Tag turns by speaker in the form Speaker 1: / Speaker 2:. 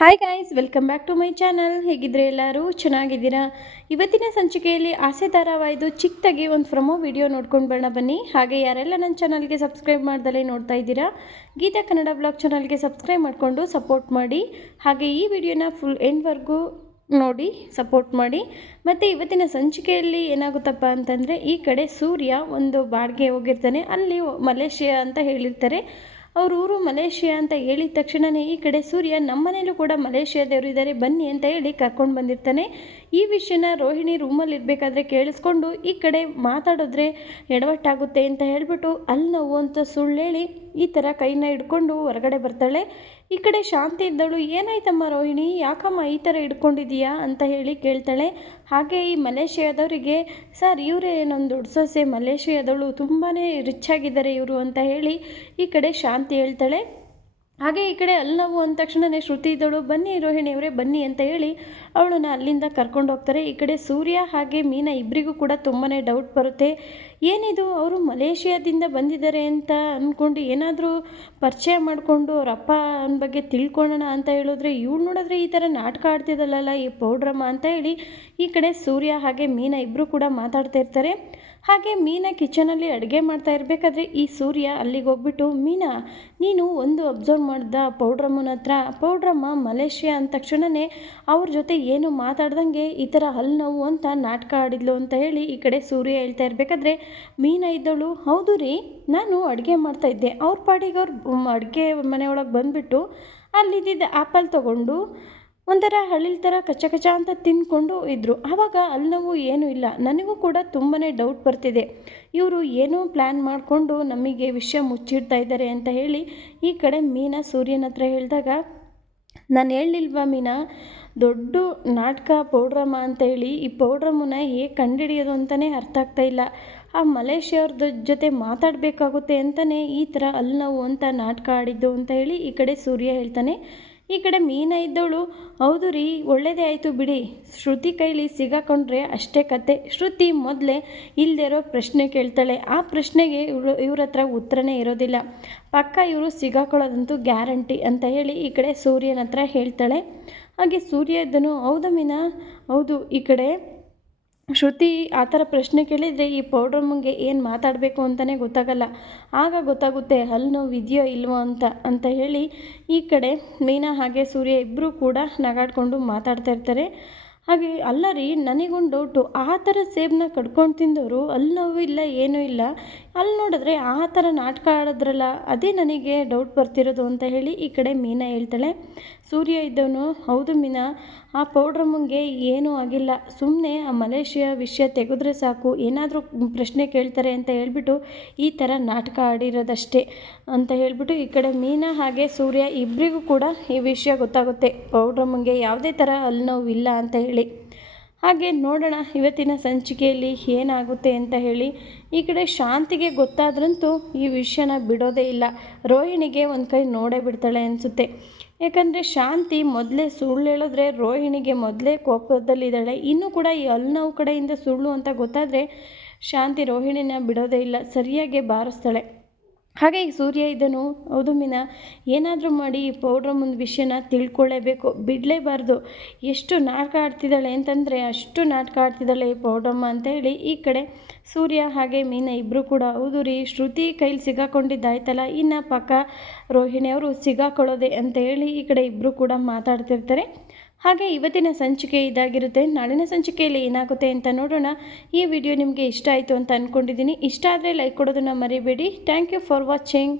Speaker 1: Hi guys welcome back to my channel ಹೇಗಿದ್ರೆ ಎಲ್ಲರೂ ಚೆನ್ನಾಗಿದ್ದೀರಾ? ಇವತ್ತಿನ ಸಂಚಿಕೆಯಲ್ಲಿ ಆಸೆ ಧಾರಾವಾಹಿದು ಚಿಕ್ಕದಾಗಿ ಒಂದು ಫ್ರಮೋ ವಿಡಿಯೋ ನೋಡ್ಕೊಂಡು ಬರೋಣ ಬನ್ನಿ. ಹಾಗೆ ಯಾರೆಲ್ಲ ನನ್ನ ಚಾನಲ್ಗೆ ಸಬ್ಸ್ಕ್ರೈಬ್ ಮಾಡ್ದಲೇ ನೋಡ್ತಾ ಇದ್ದೀರಾ, ಗೀತಾ ಕನ್ನಡ ಬ್ಲಾಗ್ ಚಾನಲ್ಗೆ ಸಬ್ಸ್ಕ್ರೈಬ್ ಮಾಡಿಕೊಂಡು ಸಪೋರ್ಟ್ ಮಾಡಿ. ಹಾಗೆ ಈ ವಿಡಿಯೋನ ಫುಲ್ ಎಂಡ್ವರೆಗೂ ನೋಡಿ ಸಪೋರ್ಟ್ ಮಾಡಿ. ಮತ್ತು ಇವತ್ತಿನ ಸಂಚಿಕೆಯಲ್ಲಿ ಏನಾಗುತ್ತಪ್ಪ ಅಂತಂದರೆ, ಈ ಕಡೆ ಸೂರ್ಯ ಒಂದು ಬಾಡಿಗೆ ಹೋಗಿರ್ತಾನೆ. ಅಲ್ಲಿ ಮಲೇಷಿಯಾ ಅಂತ ಹೇಳಿರ್ತಾರೆ. ಅವ್ರ ಊರು ಮಲೇಷ್ಯಾ ಅಂತ ಹೇಳಿದ ತಕ್ಷಣವೇ ಈ ಕಡೆ ಸೂರ್ಯ ನಮ್ಮನೇಲೂ ಕೂಡ ಮಲೇಷ್ಯಾದವರು ಇದ್ದಾರೆ ಬನ್ನಿ ಅಂತ ಹೇಳಿ ಕರ್ಕೊಂಡು ಬಂದಿರ್ತಾನೆ. ಈ ವಿಷಯನ ರೋಹಿಣಿ ರೂಮಲ್ಲಿ ಇರಬೇಕಾದ್ರೆ ಕೇಳಿಸ್ಕೊಂಡು ಈ ಕಡೆ ಮಾತಾಡಿದ್ರೆ ಎಡವಟ್ಟಾಗುತ್ತೆ ಅಂತ ಹೇಳಿಬಿಟ್ಟು ಅಲ್ಲಿ ನೋವು ಅಂತ ಸುಳ್ಳು ಹೇಳಿ ಈ ಥರ ಕೈನ ಹಿಡ್ಕೊಂಡು ಹೊರಗಡೆ ಬರ್ತಾಳೆ. ಈ ಕಡೆ ಶಾಂತಿ ಇದ್ದಳು. ಏನಾಯ್ತಮ್ಮ ರೋಹಿಣಿ? ಯಾಕಮ್ಮ ಈ ಥರ ಹಿಡ್ಕೊಂಡಿದೀಯಾ ಅಂತ ಹೇಳಿ ಕೇಳ್ತಾಳೆ. ಹಾಗೆ ಈ ಮಲೇಷ್ಯಾದವರಿಗೆ, ಸರ್, ಇವರೇ ನಮ್ಮ ದೊಡ್ಡ ಸೊಸೆ ಮಲೇಷ್ಯಾದವಳು. ತುಂಬಾ ರಿಚ್ ಆಗಿದ್ದಾರೆ ಇವರು ಅಂತ ಹೇಳಿ ಈ ಕಡೆ ಶಾಂತಿ ಹೇಳ್ತಾಳೆ. ಹಾಗೆ ಈ ಕಡೆ ಅಲ್ಲವು ಅಂದ ತಕ್ಷಣವೇ ಶ್ರುತಿ ಇದ್ದಳು. ಬನ್ನಿ ರೋಹಿಣಿ ಅವರೇ ಬನ್ನಿ ಅಂತ ಹೇಳಿ ಅವಳನ್ನ ಅಲ್ಲಿಂದ ಕರ್ಕೊಂಡು ಹೋಗ್ತಾರೆ. ಈ ಕಡೆ ಸೂರ್ಯ ಹಾಗೆ ಮೀನಾ ಇಬ್ಬರಿಗೂ ಕೂಡ ತುಂಬಾ ಡೌಟ್ ಬರುತ್ತೆ. ಏನಿದು, ಅವರು ಮಲೇಷಿಯಾದಿಂದ ಬಂದಿದ್ದಾರೆ ಅಂತ ಅಂದ್ಕೊಂಡು ಏನಾದರೂ ಪರಿಚಯ ಮಾಡಿಕೊಂಡು ಅವ್ರ ಅಪ್ಪ ಅವನ ಬಗ್ಗೆ ತಿಳ್ಕೊಳ್ಳೋಣ ಅಂತ ಹೇಳಿದ್ರೆ, ಇವಳು ನೋಡಿದ್ರೆ ಈ ಥರ ನಾಟಕ ಆಡ್ತಿದ್ದಲ್ಲ ಈ ಪೌಡ್ರಮ್ಮ ಅಂತ ಹೇಳಿ ಈ ಕಡೆ ಸೂರ್ಯ ಹಾಗೆ ಮೀನಾ ಇಬ್ಬರು ಕೂಡ ಮಾತಾಡ್ತಾ ಇರ್ತಾರೆ. ಹಾಗೆ ಮೀನಾ ಕಿಚನಲ್ಲಿ ಅಡುಗೆ ಮಾಡ್ತಾ ಇರಬೇಕಾದ್ರೆ ಈ ಸೂರ್ಯ ಅಲ್ಲಿಗೆ ಹೋಗ್ಬಿಟ್ಟು, ಮೀನಾ, ನೀನು ಒಂದು ಅಬ್ಸರ್ವ್ ಮಾಡ್ದ ಪೌಡ್ರಮ್ಮನ ಹತ್ರ, ಪೌಡ್ರಮ್ಮ, ಮಲೇಷ್ಯಾ ಅಂದ ತಕ್ಷಣವೇ ಅವ್ರ ಜೊತೆ ಏನು ಮಾತಾಡ್ದಂಗೆ ಈ ಥರ ಹಲ್ಲು ನೋವು ಅಂತ ನಾಟಕ ಆಡಿದ್ಲು ಅಂತ ಹೇಳಿ ಈ ಕಡೆ ಸೂರ್ಯ ಹೇಳ್ತಾ ಇರಬೇಕಾದ್ರೆ, ಮೀನಾ ಇದ್ದವಳು ಹೌದು ರೀ, ನಾನು ಅಡುಗೆ ಮಾಡ್ತಾಯಿದ್ದೆ ಅವ್ರ ಪಾಡಿಗೆ ಅವ್ರು ಅಡುಗೆ ಮನೆಯೊಳಗೆ ಬಂದುಬಿಟ್ಟು, ಅಲ್ಲಿದ್ದಿದ್ದ ಆ್ಯಪಲ್ ತೊಗೊಂಡು ಒಂಥರ ಹಳ್ಳಿಲ್ ಥರ ಕಚ್ಚ ಕಚ ಅಂತ ತಿಂದ್ಕೊಂಡು ಇದ್ದರು ಆವಾಗ ಅಲ್ಲಿ ನೋವು ಏನೂ ಇಲ್ಲ. ನನಗೂ ಕೂಡ ತುಂಬಾ ಡೌಟ್ ಬರ್ತಿದೆ. ಇವರು ಏನೋ ಪ್ಲ್ಯಾನ್ ಮಾಡಿಕೊಂಡು ನಮಗೆ ವಿಷಯ ಮುಚ್ಚಿಡ್ತಾ ಇದ್ದಾರೆ ಅಂತ ಹೇಳಿ ಈ ಕಡೆ ಮೀನಾ ಸೂರ್ಯನ ಹತ್ರ ಹೇಳಿದಾಗ, ನಾನು ಹೇಳಲಿಲ್ವಾ ಮೀನಾ, ದೊಡ್ಡ ನಾಟಕ ಪೌಡ್ರಮ್ಮ ಅಂತ ಹೇಳಿ, ಈ ಪೌಡ್ರಮ್ಮನ ಹೇಗೆ ಕಂಡುಹಿಡಿಯೋದು ಅಂತಲೇ ಅರ್ಥ ಆಗ್ತಾ ಇಲ್ಲ. ಆ ಮಲೇಷ್ಯವ್ರದ್ದು ಜೊತೆ ಮಾತಾಡಬೇಕಾಗುತ್ತೆ ಅಂತಲೇ ಈ ಥರ ಅಲ್ಲಿ ನಾವು ಅಂತ ನಾಟಕ ಆಡಿದ್ದು ಅಂತ ಹೇಳಿ ಈ ಕಡೆ ಸೂರ್ಯ ಹೇಳ್ತಾನೆ ಈ ಕಡೆ ಮೀನ ಇದ್ದವಳು, ಹೌದು ರೀ, ಒಳ್ಳೇದೇ ಆಯಿತು ಬಿಡಿ. ಶ್ರುತಿ ಕೈಲಿ ಸಿಗಾಕೊಂಡ್ರೆ ಅಷ್ಟೇ ಕತೆ. ಶ್ರುತಿ ಮೊದಲೇ ಇಲ್ಲದಿರೋ ಪ್ರಶ್ನೆ ಕೇಳ್ತಾಳೆ. ಆ ಪ್ರಶ್ನೆಗೆ ಇವರು ಇವ್ರ ಹತ್ರ ಉತ್ತರನೇ ಇರೋದಿಲ್ಲ. ಪಕ್ಕ ಇವರು ಸಿಗಾಕೊಳ್ಳೋದಂತೂ ಗ್ಯಾರಂಟಿ ಅಂತ ಹೇಳಿ ಈ ಕಡೆ ಸೂರ್ಯನ ಹತ್ರ ಹೇಳ್ತಾಳೆ. ಹಾಗೆ ಸೂರ್ಯ ಇದ್ದನು, ಹೌದು ಮೀನಾ? ಹೌದು, ಈ ಕಡೆ ಶ್ರುತಿ ಆ ಥರ ಪ್ರಶ್ನೆ ಕೇಳಿದರೆ ಈ ಪೌಡ್ರಮ್ಮಂಗೆ ಏನು ಮಾತಾಡಬೇಕು ಅಂತಲೇ ಗೊತ್ತಾಗಲ್ಲ. ಆಗ ಗೊತ್ತಾಗುತ್ತೆ, ಹಲ್ಲು ನೋವು ಇದೆಯೋ ಇಲ್ವೋ ಅಂತ ಅಂತ ಹೇಳಿ ಈ ಕಡೆ ಮೀನಾ ಹಾಗೆ ಸೂರ್ಯ ಇಬ್ಬರೂ ಕೂಡ ನಗಾಡ್ಕೊಂಡು ಮಾತಾಡ್ತಾ ಇರ್ತಾರೆ. ಹಾಗೆ ಅಲ್ಲ ರೀ, ನನಗೊಂದು ಡೌಟು, ಆ ಥರ ಸೇಬನ್ನ ಕಡ್ಕೊಂಡು ತಿಂದವರು ಅಲ್ಲಿ ನೋವು ಇಲ್ಲ, ಏನೂ ಇಲ್ಲ, ಅಲ್ಲಿ ನೋಡಿದ್ರೆ ಆ ಥರ ನಾಟಕ ಆಡಿದ್ರಲ್ಲ, ಅದೇ ನನಗೆ ಡೌಟ್ ಬರ್ತಿರೋದು ಅಂತ ಹೇಳಿ ಈ ಕಡೆ ಮೀನಾ ಹೇಳ್ತಾಳೆ. ಸೂರ್ಯ ಇದ್ದವನು, ಹೌದು ಮೀನಾ, ಆ ಪೌಡ್ರಮ್ಮಂಗೆ ಏನೂ ಆಗಿಲ್ಲ. ಸುಮ್ಮನೆ ಆ ಮಲೇಷಿಯಾ ವಿಷಯ ತೆಗೆದ್ರೆ ಸಾಕು. ಏನಾದರೂ ಪ್ರಶ್ನೆ ಕೇಳ್ತಾರೆ ಅಂತ ಹೇಳ್ಬಿಟ್ಟು ಈ ಥರ ನಾಟಕ ಆಡಿರೋದಷ್ಟೇ ಅಂತ ಹೇಳ್ಬಿಟ್ಟು ಈ ಕಡೆ ಮೀನಾ ಹಾಗೆ ಸೂರ್ಯ ಇಬ್ಬರಿಗೂ ಕೂಡ ಈ ವಿಷಯ ಗೊತ್ತಾಗುತ್ತೆ. ಪೌಡ್ರಮ್ಮಂಗೆ ಯಾವುದೇ ಥರ ಅಲ್ಲಿ ಅಂತ ಹೇಳಿ. ಹಾಗೆ ನೋಡೋಣ, ಇವತ್ತಿನ ಸಂಚಿಕೆಯಲ್ಲಿ ಏನಾಗುತ್ತೆ ಅಂತ ಹೇಳಿ. ಈ ಕಡೆ ಶಾಂತಿಗೆ ಗೊತ್ತಾದ್ರಂತೂ ಈ ವಿಷಯನ ಬಿಡೋದೇ ಇಲ್ಲ. ರೋಹಿಣಿಗೆ ಒಂದು ಕೈ ನೋಡೇ ಬಿಡ್ತಾಳೆ ಅನಿಸುತ್ತೆ. ಯಾಕಂದರೆ ಶಾಂತಿ ಮೊದಲೇ ಸುಳ್ಳು ಹೇಳಿದ್ರೆ ರೋಹಿಣಿಗೆ ಮೊದಲೇ ಕೋಪದಲ್ಲಿದ್ದಾಳೆ. ಇನ್ನೂ ಕೂಡ ಈ ನೋವು ಕಡೆಯಿಂದ ಸುಳ್ಳು ಅಂತ ಗೊತ್ತಾದರೆ ಶಾಂತಿ ರೋಹಿಣಿನ ಬಿಡೋದೇ ಇಲ್ಲ, ಸರಿಯಾಗಿ ಬಾರಿಸ್ತಾಳೆ. ಹಾಗೆ ಈ ಸೂರ್ಯ ಹೌದು ಮೀನಾ, ಏನಾದರೂ ಮಾಡಿ ಈ ಪೌಡ್ರ್ ಮುಂದೆ ವಿಷಯನ ತಿಳ್ಕೊಳ್ಳೇಬೇಕು, ಬಿಡಲೇಬಾರ್ದು. ಎಷ್ಟು ನಾಟಕ ಆಡ್ತಿದ್ದಾಳೆ ಅಂತಂದರೆ ಅಷ್ಟು ನಾಟಕ ಆಡ್ತಿದ್ದಾಳೆ ಈ ಪೌಡ್ರಮ್ಮ ಅಂತ ಹೇಳಿ ಈ ಕಡೆ ಸೂರ್ಯ ಹಾಗೆ ಮೀನಾ ಇಬ್ಬರು ಕೂಡ, ಹೌದು ರೀ, ಶ್ರುತಿ ಕೈಲಿ ಸಿಗಾಕೊಂಡಿದ್ದಾಯ್ತಲ್ಲ, ಇನ್ನು ಪಕ್ಕ ರೋಹಿಣಿಯವರು ಸಿಗಾಕೊಳ್ಳೋದೆ ಅಂತ ಹೇಳಿ ಈ ಕಡೆ ಇಬ್ಬರು ಕೂಡ ಮಾತಾಡ್ತಿರ್ತಾರೆ. ಹಾಗೆ ಇವತ್ತಿನ ಸಂಚಿಕೆ ಇದಾಗಿರುತ್ತೆ. ನಾಳಿನ ಸಂಚಿಕೆಯಲ್ಲಿ ಏನಾಗುತ್ತೆ ಅಂತ ನೋಡೋಣ. ಈ ವಿಡಿಯೋ ನಿಮಗೆ ಇಷ್ಟ ಆಯಿತು ಅಂತ ಅಂದ್ಕೊಂಡಿದ್ದೀನಿ ಇಷ್ಟ ಆದರೆ ಲೈಕ್ ಕೊಡೋದನ್ನು ಮರಿಬೇಡಿ. Thank you for watching